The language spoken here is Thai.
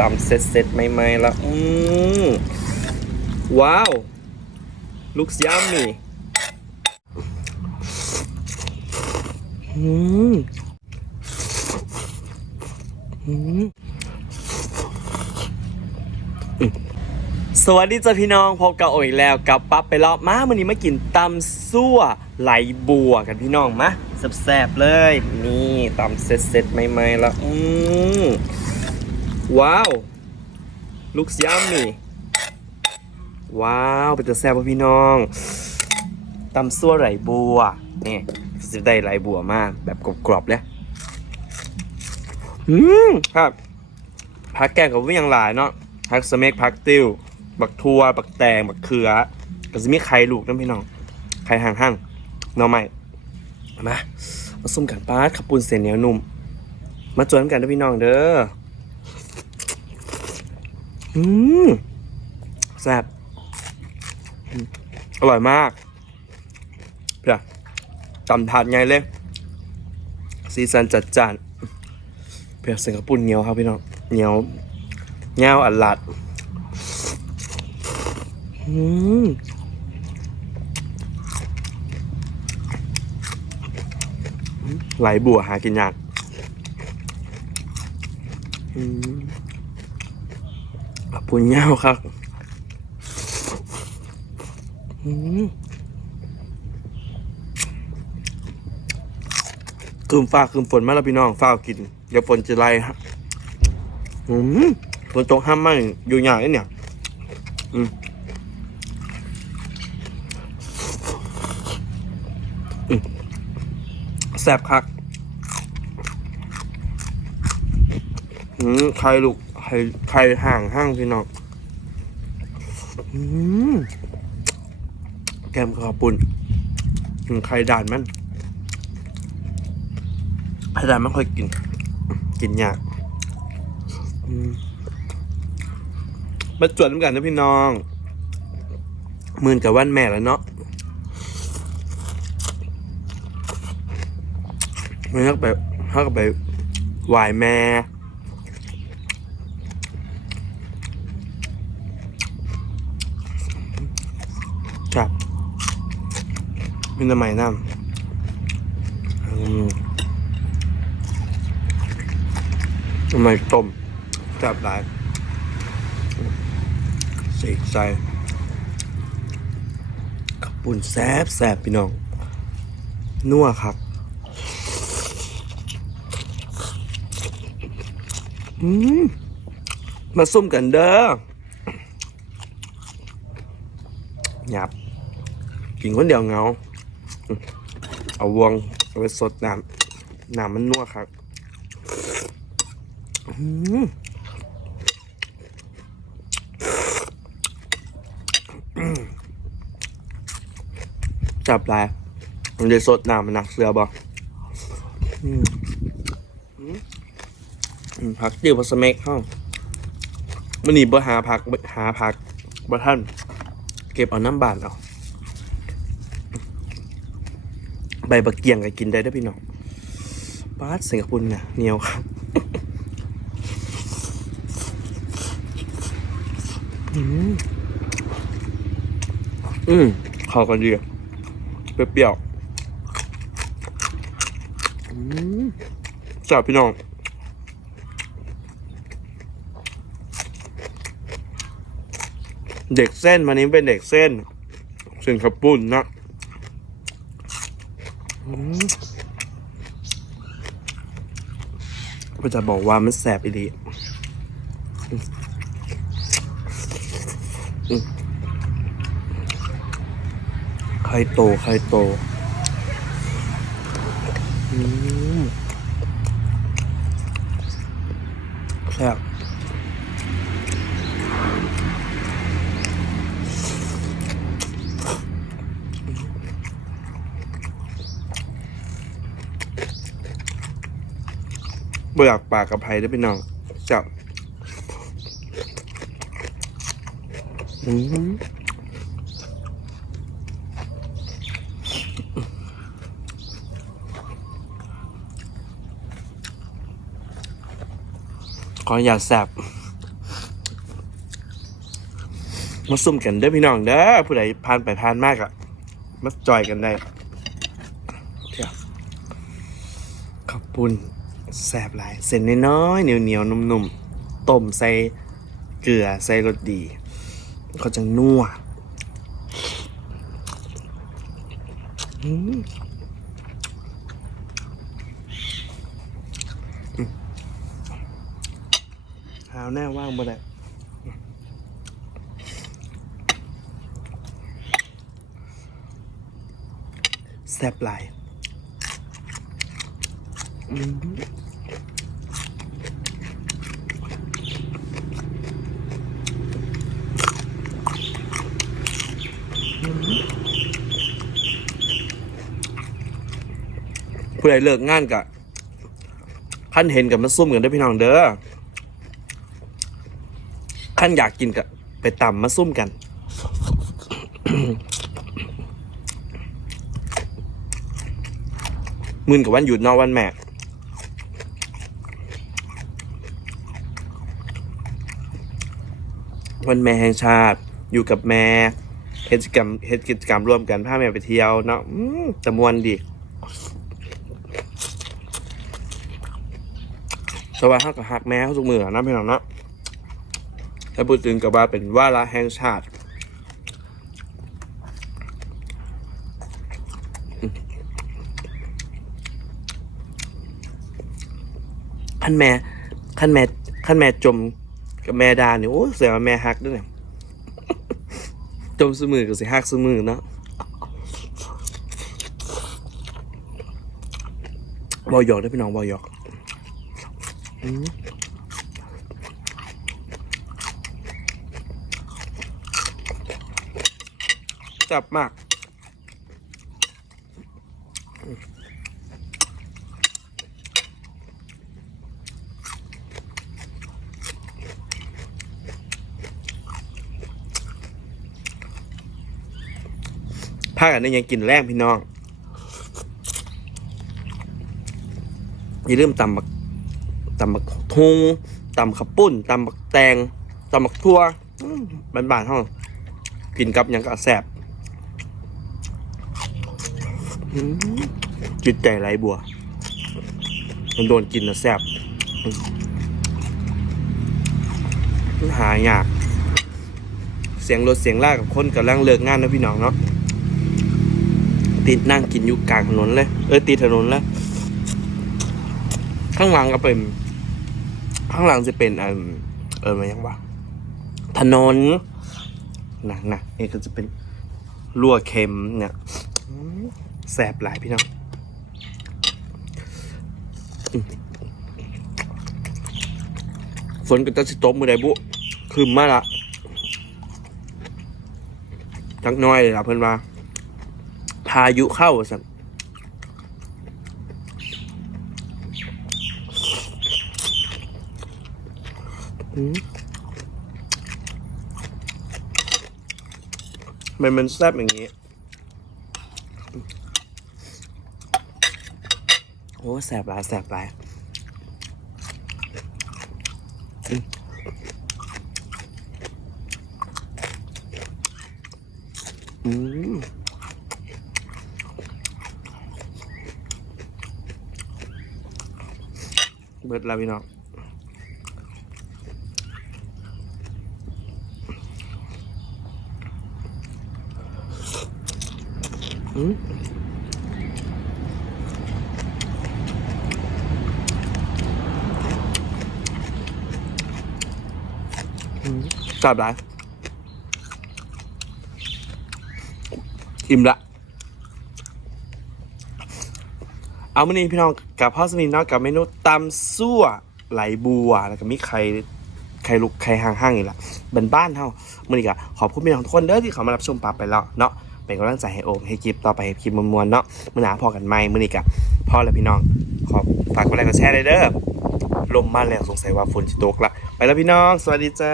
ตำเซ็ตเซ็ตๆใหม่ๆแล้วอืมว้าว looks yummy อืมอืมสวัสดีจ้าพี่น้องพบกับโออีกแล้วกับปั๊บไปรอบมาวันนี้มากินตำซั่วไหลบัวกันพี่น้องมะแซ่บๆเลย นี่ตำเซ็ตๆใหม่ๆแล้วอืม ว้าว looks yummy ว้าว เป็นตัวแซ่บพี่น้องตำซั่วไหลบัวนี่สิได้ไหลบัวมาก แบบกรอบๆเลยอืมครับพักแกงกับวิ่งยังหลายเนาะพักสเมกพักติวบักทัวบักแตงบักเขือก็จะมีไข่ลูกนั่นพี่น้องไข่ห่างห่างๆหน่อไม้มามาส้มกันปาดขับปูนเส้นเหนียวนุ่ม มาจวนกันนะพี่น้องเด้อ อืมแซ่บอร่อยมากเพื่อจำถาดไงเลยสีสันจัดจานเพื่อส้นกระปุ่นเหนียวครับพี่น้องเหนียวเงาวอัดลัดอืมไหลบัวหากินยากอืม ปุ่นเงาครับอืมคืมฟ้าคืมฝนมาแล้วพี่น้องฟ้ากิน เดี๋ยวฝนจะไล่ฮะอืมฝนตกห้ามมากอยู่ยากเลยเนี่ย อืมแซ่บคัก อืมไข่ลูก ไข่ไข่ห่างห้างพี่น้องแกมขาวปุ่นไข่ด่านมันไข่ด่านไม่ค่อยกิน กินยากมาจวดน้ำกันนะพี่น้องมื่นกับวันแม่แล้วเนาะมันก็ไปถ้าก็ไปไหวายแม่ ครับ มีน้ำใหม่น้ำน้ำใหม่ต้มจับหลายสีใส่ขับปุ่นแซบแซบพี่น้อง นัวครับอืมมาซุ่มกันเด้อหยับกินคนเดียวเงา เอาวงเอาไปสดน้ำน้ำมันนัวครับจับลายมันจะสดน้ำมันหนักเสือบอืมอืมผักติ้วผักสเม็กเข้ามันนี่บ่หาผักหาผักบ่ท่าน เก็บเอาน้ำบานเอา ใบบักเกียงก็กินได้ด้วยพี่น้องปาดใส่กระปุนน่ะเหนียวครับอืมอืมเข้ากันดีเปรี้ยวอืมจับพี่น้องเด็กเส้นวันนี้เป็นเด็กเส้นสิงคโปร์นะ ก็จะบอกว่ามันแสบอีดีอืมไข่โตไข่โต อืมแซ่บ บ่อยากปากกับไผ่ได้อพี่น้องจับอืมขออย่าแสบมาซุ่มกันเด้อพี่น้องเด้อผู้ใดผ่านไปผ่านมากอะมาจอยกันได้เที่ยวขอบคุณ แสบหลาย เส้นน้อยๆเหนียวเหนียวๆนุ่มๆต้มใส่เกลือใส่รสดี เขาจะนัวหาวแน่ว่างบ่ได้แซ่บหลายอื ผู้ใดเลิกงานกะขั้นเห็นกับมาซุ่มกันเด้พี่น้องเด้อขั้นอยากกินกะไปตำมาซุ่มกันมื่นกับวันหยุดนอกวันแม่วันแม่แห่งชาติ อยู่กับแม่เฮ็ดกิจกรรมเฮ็ดกิจกรรมร่วมกันพาแม่ไปเที่ยวเนาะอืมแต่มวนดี สวัสดีกับฮักแม่เขาทุกมือนะพี่น้องนะถ้าพูดถึงกับว่าเป็นว่าละแห่งชาติขั้นแม่ขั้นแม่ขั้นแม่จมกับแม่ดาเนี่ยโอ้เสียว่าแม่ฮักด้วยเนี่ยจมสมือกับสิฮักสมือเนาะบอยอกได้พี่น้องบอยอกอืม จับมากภาคอันนี้ยังกินแรงพี่น้อง อย่าลืมตำบัก ตำบักทุงตำขับปุ้นตำบักแตงตำบักทั่วอื้อบานๆเท่ากินกับยังกะแสบจิตใจไรบัว มันโดนกินแล้วแสบอื้อมันหายาก เสียงรถเสียงลากกับคนกำลังเลิกงานนะพี่น้องเนาะติดนั่งกินอยู่กลางถนนเลย เออติดถนนแล้วข้างหลังก็เป็น ข้างหลังจะเป็นเออเออมายังวะถนนนะนะนี่ก็จะเป็นรั่วเค็มเนี่ยแสบหลายพี่น้องฝนก็จะสิตกมือใดบุคืมมาละจักหน้อยเลยละเพื่อนว่าพายุเข้าสัน มมันมันแซ่บอย่างนี้ โอ้แสบหลายแสบหลายอืมอืมเบิดแล้วพี่น้อง อืมอืมกลับแล้วอิ่มละเอามานี่พี่น้องกับพ่อสมินเนาะกับเมนูตำซั่วไหลบัวแล้วก็มีไข่ไข่ลูกไข่ห่างๆอีกละบ้านบ้านๆเฮามื่อนี้ก็ขอบคุณพี่น้องทุกคนเด้อที่เขามารับชมปรับไปแล้วเนาะ เป็นกำลังใจให้โอมให้คลิปต่อไปให้คลิปมวลๆเนาะมื่อหนาพอกันไหมมื่อนี้ก็พ่อและพี่น้อง ขอฝากกดไลค์กดแชร์เลยเด้อลมมาแล้วสงสัยว่าฝนจะตกละ ไปแล้วพี่น้อง สวัสดีจ้า